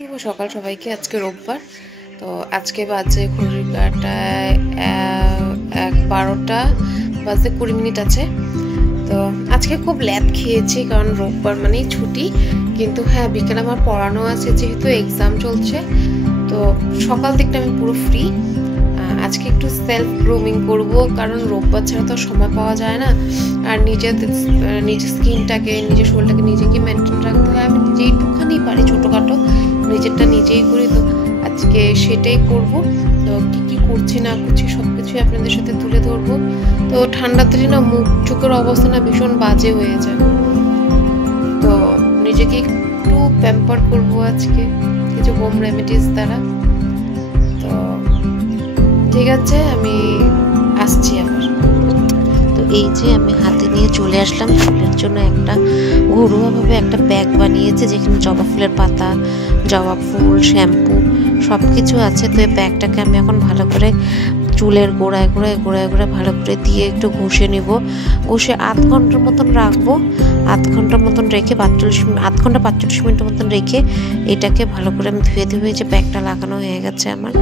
শুভ সকাল সবাইকে। আজকে রোববার, তো আজকে বাজে ঘড়ির কাঁটায় 12টা বাজে 20 মিনিট আছে। তো আজকে খুব ল্যাদ খেয়েছি, কারণ রোববার মানেই ছুটি। কিন্তু হ্যাঁ, বিকেলে আমার পড়ানো আছে, যেহেতু এক্সাম চলছে, তো সকাল দিকটা আমি পুরো ফ্রি। আজকে একটু সেলফ গ্রুমিং করব, কারণ রোববার ছাড়া তো সময় পাওয়া যায় না। আর নিজের স্কিনটাকে, নিজের শরীরটাকে নিজেকে মেনটেন রাখতে হয়। আমি যেইটুখানি পারি ছোটোখাটো নিজেরটা নিজেই করি, তো আজকে সেটাই করব। তো কী কী করছি না করছি সব কিছুই আপনাদের সাথে তুলে ধরবো। তো ঠান্ডাতে না মুখ চোখের অবস্থা না ভীষণ বাজে হয়ে যায়, তো নিজেকে একটু প্যাম্পার করবো আজকে কিছু হোম রেমেডিস দ্বারা। তো ঠিক আছে, আমি আসছি আবার। তো এই যে আমি হাতে নিয়ে চলে আসলাম চুলের জন্য একটা ঘরোয়াভাবে একটা প্যাক বানিয়েছে, যেখানে জবা ফুলের পাতা, জবা ফুল, শ্যাম্পু সব কিছু আছে। তো এই প্যাকটাকে আমি এখন ভালো করে চুলের গোড়ায় ভালো করে দিয়ে একটু ঘষে নিব। ঘষে আধ ঘন্টার মতন রাখবো। আধ ঘন্টার মতন রেখে 45 মিনিটের মতন রেখে এটাকে ভালো করে আমি ধুয়ে যে প্যাকটা লাগানো হয়ে গেছে আমার।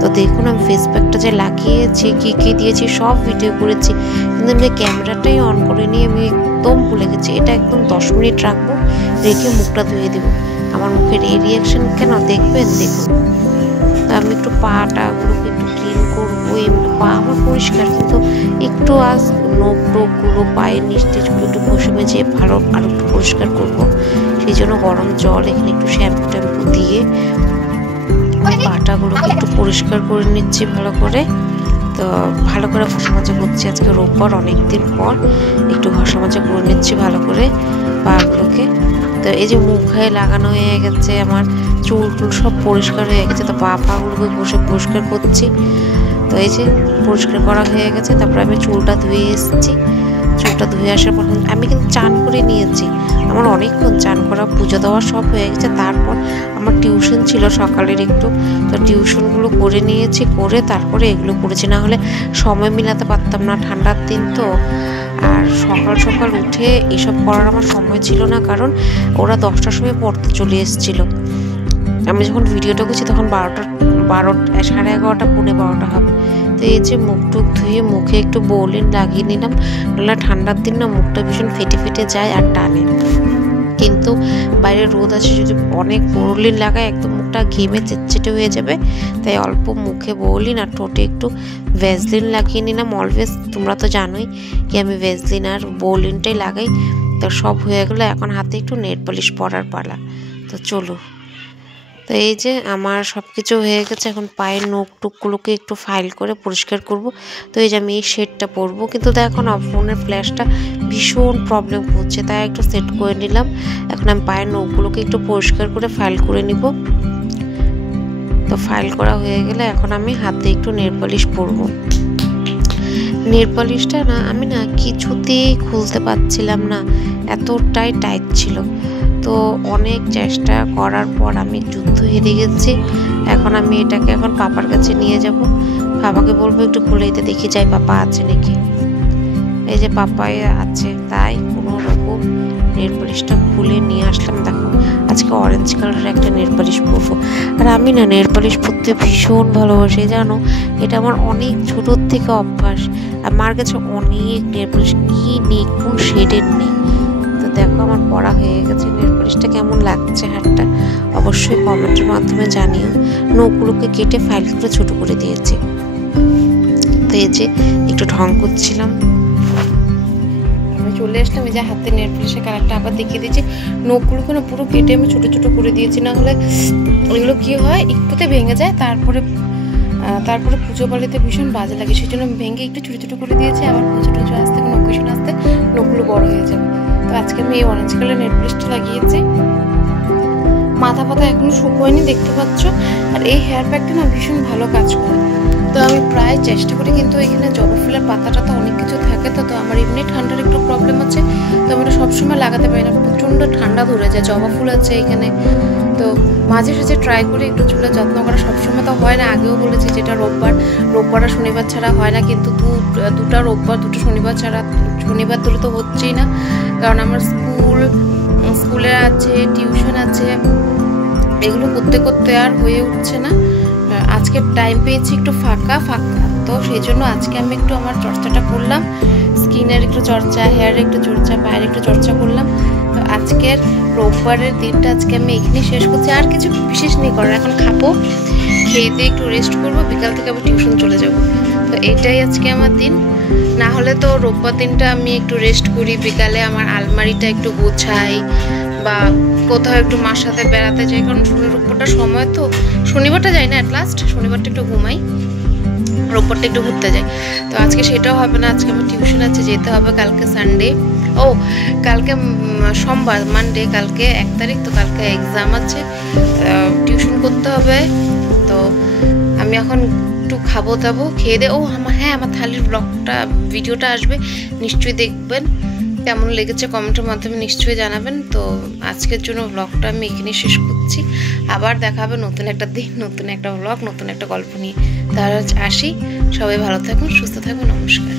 তো দেখুন, আমি ফেস প্যাকটা যে লাগিয়েছি, কী দিয়েছি সব ভিডিও করেছি, কিন্তু আমি ক্যামেরাটাই অন করে নিয়ে আমি একদম ভুলে গেছি। এটা একদম 10 মিনিট রাখবো, রেখে মুখটা ধুয়ে দেবো। আমার মুখের এই রিয়াকশন কেন দেখবেন, দেখুন। তো আমি একটু পাটাগুলোকে একটু ক্লিন করবো। এমনি পা আমার পরিষ্কার, কিন্তু একটু আজ নখ টোকগুলো, পায়ের নিচগুলো একটু ঘষে মেজে ভালো আরো একটু পরিষ্কার করবো। সেই জন্য গরম জল, এখানে একটু শ্যাম্পু ট্যাম্পু দিয়ে পাটাগুলোকে একটু পরিষ্কার করে নিচ্ছি ভালো করে। তো ভালো করে ঘষা মাজা করছি, আজকে রোববার অনেক দিন পর একটু ঘষা মাজা করে নিচ্ছি ভালো করে পাগুলোকে। তো এই যে মুখে লাগানো হয়ে গেছে, আমার চুল টুল সব পরিষ্কার হয়ে গেছে। তো পাগুলোকে ঘষে পরিষ্কার করছি। তো এই যে পরিষ্কার করা হয়ে গেছে, তারপরে আমি চুলটা ধুয়ে এসেছি। চুলটা ধুয়ে আসার পর আমি কিন্তু চান করে নিয়েছি। আমার অনেকক্ষণ চান করা, পুজো দেওয়া সব হয়ে গেছে। তারপর আমার টিউশন ছিল সকালের একটু, তো টিউশনগুলো করে নিয়েছি, করে তারপরে এগুলো করেছি। না হলে সময় মিলাতে পারতাম না, ঠান্ডার দিন তো। আর সকাল উঠে এসব করার আমার সময় ছিল না, কারণ ওরা 10টার সময় পড়তে চলে এসেছিলো। আমি যখন ভিডিওটা করছি তখন 11:30 পৌনে 12টা হবে। তো এই যে মুখ টুক ধুয়ে মুখে একটু বোলিন লাগিয়ে নিলাম, নাহলে ঠান্ডার দিন না মুখটা ভীষণ ফেটে যায় আর টানে। কিন্তু বাইরে রোদ আছে, যদি অনেক বোলিন লাগায় একদম মুখটা ঘেমে চেটচেটে হয়ে যাবে। তাই অল্প মুখে বোলিন আর ঠোঁটে একটু ভ্যাসলিন লাগিয়ে নিলাম। অলওয়েজ তোমরা তো জানোই কি আমি ভ্যাসলিন আর বোলিনটাই লাগাই। তো সব হয়ে গেলো, এখন হাতে একটু নেল পলিশ পরার পালা। তো চলো। তো এই যে আমার সব কিছু হয়ে গেছে, এখন পায়ের নখ টুকগুলোকে একটু ফাইল করে পরিষ্কার করব। তো এই যে আমি এই শেডটা পরবো, কিন্তু দেখো না ফোনের ফ্ল্যাশটা ভীষণ প্রবলেম করছে, তাই একটু সেট করে নিলাম। এখন আমি পায়ের নখগুলোকে একটু পরিষ্কার করে ফাইল করে নিব। তো ফাইল করা হয়ে গেলে এখন আমি হাতে একটু নেল পলিশ পরবো। নেল পলিশটা না আমি না কিছুতেই খুলতে পারছিলাম না, এতটাই টাইট ছিল। তো অনেক চেষ্টা করার পর আমি যুদ্ধ হেরে গেছি। এখন আমি এটাকে পাপার কাছে নিয়ে যাব, পাপাকে বলবো একটু খুলে দিতে, দেখি যাই পাপা আছে নাকি। এই যে পাপাই আছে, তাই কোনো রকম নেল পলিশটা খুলে নিয়ে আসলাম। দেখো আজকে অরেঞ্জ কালারের একটা নেল পলিশ পরবো। আর আমি না নেল পলিশ পরতে ভীষণ ভালোবাসি, জানো, এটা আমার অনেক ছোটোর থেকে অভ্যাস। আমার কাছে অনেক নেল পলিশ, কি নেই, কোন শেডের নেই। তো দেখো আমার পড়া হয়ে গেছে। নেল পলিশটা কেমন লাগছে হাতটা অবশ্যই কমেন্টের মাধ্যমে জানিও। নখগুলোকে কেটে ফাইল করে ছোট করে দিয়েছি। তো এই যে একটু ঢং করছিলাম, আমি চলে আসলাম। এই যে হাতে নেল পলিশের কালারটা আবার দেখিয়ে দিয়েছি। নখগুলোকে না পুরো কেটে আমি ছোট ছোট করে দিয়েছি, না হলে ওইগুলো কি হয় একটুতে ভেঙে যায়। তারপরে পুজো বাড়িতে ভীষণ বাজে লাগে, সেই জন্য ভেঙে একটু ছোটো ছোটো করে দিয়েছি। আবার পুজো টুজো আসতে, নখেশন আসতে নখগুলো বড় হয়ে যাবে। তো আজকে আমি এই অরেঞ্জ কালার নেল পলিশটা লাগিয়েছি। মাথা পাতা এখনো শুকোয়নি, দেখতে পাচ্ছ। আর এই হেয়ার প্যাকটা না ভীষণ ভালো কাজ করে। তো আমি প্রায় চেষ্টা করি, কিন্তু এখানে জবা ফুলের পাতাটা তো অনেক কিছু থাকে। তো আমার এমনি ঠান্ডার একটু প্রবলেম আছে, তো আমি এটা সবসময় লাগাতে পারি না, প্রচণ্ড ঠান্ডা ধরে যায়। জবা ফুল আছে এখানে, তো মাঝে সাঝে ট্রাই করে একটু চুলের যত্ন করা। সবসময় তো হয় না, আগেও বলেছি যেটা রোববার আর শনিবার ছাড়া হয় না, কিন্তু দুটা রোববার দুটো শনিবার ছাড়া, শনিবার ধরে তো হচ্ছেই না, কারণ আমার স্কুলের আছে, টিউশন আছে, এগুলো করতে করতে আর হয়ে উঠছে না। আজকে টাইম পেয়েছি একটু ফাঁকা, তো সেই জন্য আজকে আমি একটু আমার চর্চাটা করলাম, স্কিনের একটু চর্চা, হেয়ারের একটু চর্চা, পায়ের একটু চর্চা করলাম। তো আজকের রোববারের দিনটা আজকে আমি এখানে শেষ করছি। আর কিছু বিশেষ নেই করার, এখন খাবো, খেয়ে দিয়ে একটু রেস্ট করবো, বিকাল থেকে আবার টিউশন চলে যাব। তো এইটাই আজকে আমার দিন। না হলে তো রোববার দিনটা আমি একটু রেস্ট করি, বিকালে আমার আলমারিটা একটু গোছাই বা কোথাও একটু মার সাথে বেড়াতে যাই, কারণ রোববারটা সময় তো, শনিবারটা যাই না, অ্যাট লাস্ট শনিবারটা একটু ঘুমাই, রোববারটা একটু ঘুরতে যাই। তো আজকে সেটাও হবে না, আজকে আমার টিউশন আছে, যেতে হবে। কালকে সানডে, কালকে সোমবার, মানডে, কালকে 1 তারিখ, তো কালকে এক্সাম আছে, টিউশন করতে হবে। তো আমি এখন একটু খাবো দাবো, খেয়ে দে। আমার থালির ভিডিওটা আসবে, নিশ্চয়ই দেখবেন। কেমন লেগেছে কমেন্টের মাধ্যমে নিশ্চয়ই জানাবেন। তো আজকের জন্য ব্লগটা আমি এখানে শেষ করছি। আবার দেখা হবে নতুন একটা দিন, নতুন একটা ব্লগ, নতুন একটা গল্প নিয়ে। তাহলে আসি, সবাই ভালো থাকুন, সুস্থ থাকুন, নমস্কার।